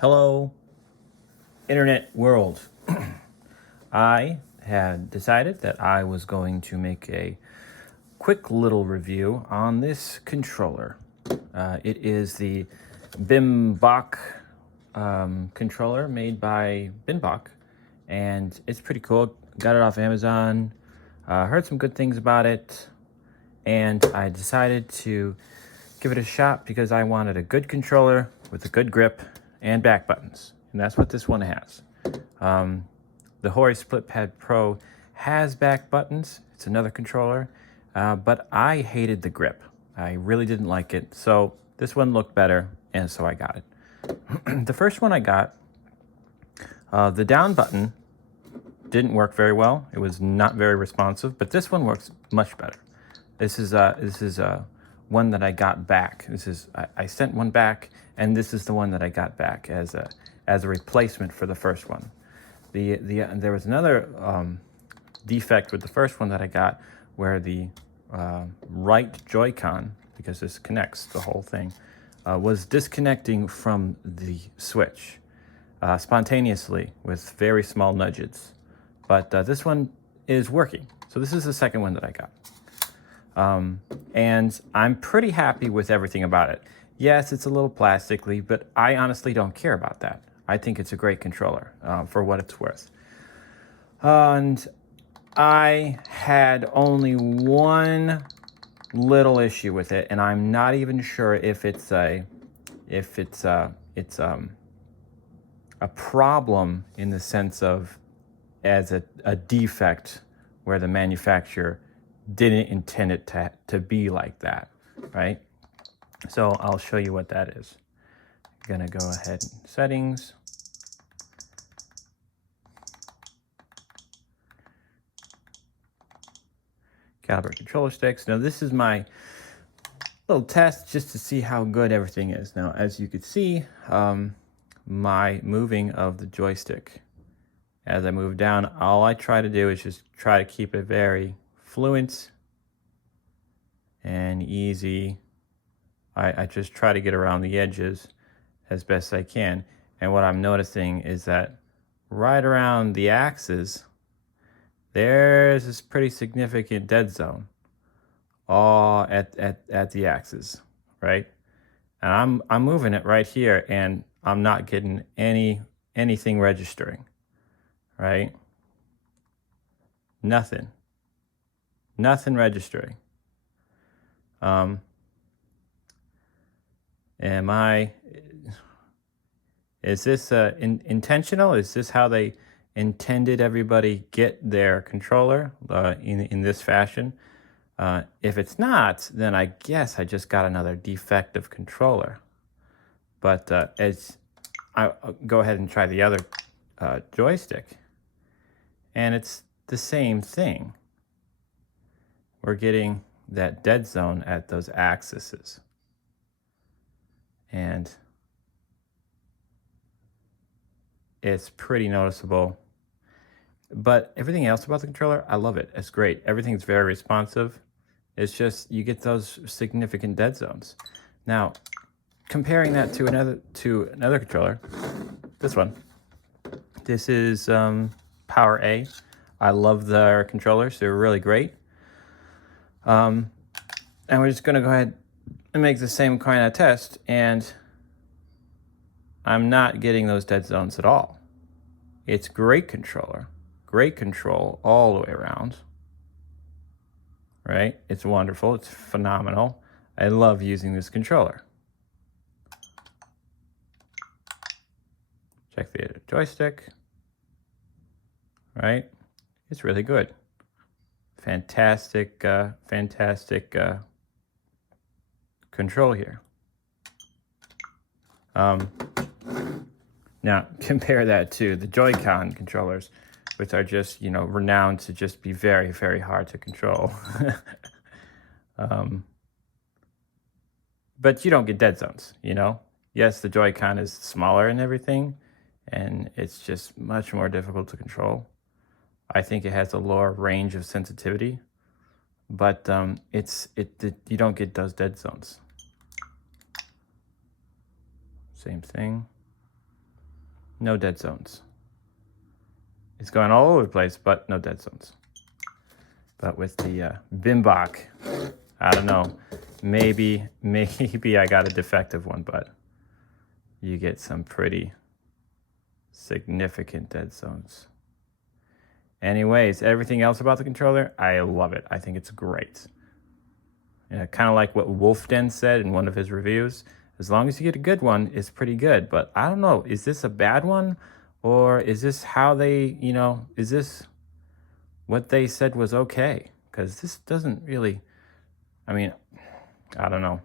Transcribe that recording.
Hello, internet world. I had decided that I was going to make a quick little review on this controller. It is the Binbok controller made by Binbok, and it's pretty cool. Got it off Amazon, heard some good things about it, and I decided to give it a shot because I wanted a good controller with a good grip and back buttons, and that's what this one has. The Hori Split Pad Pro has back buttons. It's another controller, but I hated the grip. I really didn't like it, so this one looked better, and so I got it. The first one I got, the down button didn't work very well. It was not very responsive, but this one works much better. This is one that I got back. I sent one back, and this is the one that I got back as a replacement for the first one. There was another defect with the first one that I got, where the right Joy-Con, because this connects the whole thing, was disconnecting from the switch spontaneously with very small nudges. But this one is working. So this is the second one that I got. And I'm pretty happy with everything about it. Yes, it's a little plastically, but I honestly don't care about that. I think it's a great controller for what it's worth. And I had only one little issue with it, and I'm not even sure if it's a problem in the sense of as a defect where the manufacturer didn't intend it to be like that, right? So I'll show you what that is. I'm gonna go ahead and settings. Calibrate controller sticks. Now this is my little test just to see how good everything is. Now, as you can see, my moving of the joystick, as I move down, all I try to do is just try to keep it very fluent and easy. I just try to get around the edges as best I can. And what I'm noticing is that right around the axis, there's this pretty significant dead zone all at the axis, right? And I'm moving it right here, and I'm not getting anything registering, right? Nothing registering. Is this intentional? Is this how they intended everybody get their controller in this fashion? If it's not, then I guess I just got another defective controller. But as I'll go ahead and try the other joystick, and it's the same thing. We're getting that dead zone at those axes. And it's pretty noticeable. But everything else about the controller, I love it. It's great. Everything's very responsive. It's just you get those significant dead zones. Now, comparing that to another controller, this one. This is Power A. I love their controllers. They're really great. And we're just going to go ahead and make the same kind of test, and I'm not getting those dead zones at all. It's great controller, great control all the way around, right? It's wonderful, it's phenomenal. I love using this controller. Check the joystick, right? It's really good. Fantastic control here. Now, compare that to the Joy-Con controllers, which are just, renowned to just be very, very hard to control. But you don't get dead zones, Yes, the Joy-Con is smaller and everything, and it's just much more difficult to control. I think it has a lower range of sensitivity, but you don't get those dead zones. Same thing. no dead zones. It's going all over the place, but no dead zones. But with the Binbok, I don't know. Maybe I got a defective one, but you get some pretty significant dead zones. Anyways, everything else about the controller, I love it. I think it's great. Kind of like what Wolfden said in one of his reviews. As long as you get a good one, it's pretty good. But I don't know, is this a bad one? Or is this how they, is this what they said was okay? Because this doesn't really, I don't know.